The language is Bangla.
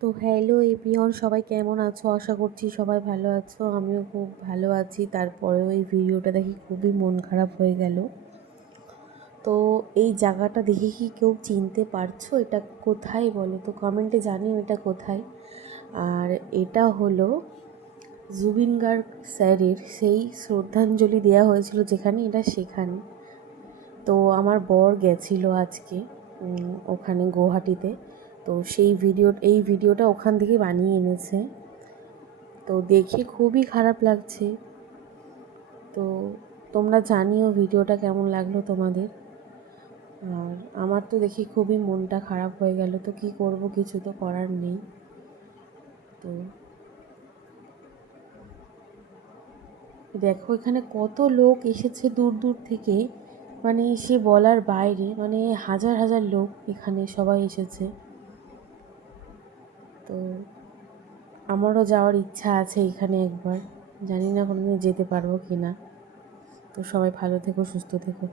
তো হ্যালো এভরিওয়ান, সবাই কেমন আছো? আশা করছি সবাই ভালো আছো। আমিও খুব ভালো আছি। তারপরেও এই ভিডিওটা দেখে খুবই মন খারাপ হয়ে গেল। তো এই জায়গাটা দেখে কি কেউ চিনতে পারছো? এটা কোথায় বলো তো, কমেন্টে জানিও এটা কোথায়। আর এটা হলো জুবিন গার্গ স্যারের সেই শ্রদ্ধাঞ্জলি দেওয়া হয়েছিল যেখানে, এটা সেখানে। তো আমার বর গেছিলো আজকে ওখানে গুয়াহাটিতে। তো এই ভিডিওটা ওখান থেকে বানিয়ে এনেছে। তো দেখে খুবই খারাপ লাগছে। তো তোমরা জানিও ভিডিওটা কেমন লাগলো তোমাদের। আর আমার তো দেখে খুবই মনটা খারাপ হয়ে গেল। তো কী করব, কিছু তো করার নেই। তো দেখো এখানে কত লোক এসেছে দূর দূর থেকে, মানে সে বলার বাইরে, মানে হাজার হাজার লোক এখানে সবাই এসেছে। তো আমারও যাওয়ার ইচ্ছা আছে এখানে একবার, জানি না কোনোদিন যেতে পারবো কি না। তো সবাই ভালো থেকো, সুস্থ থেকো।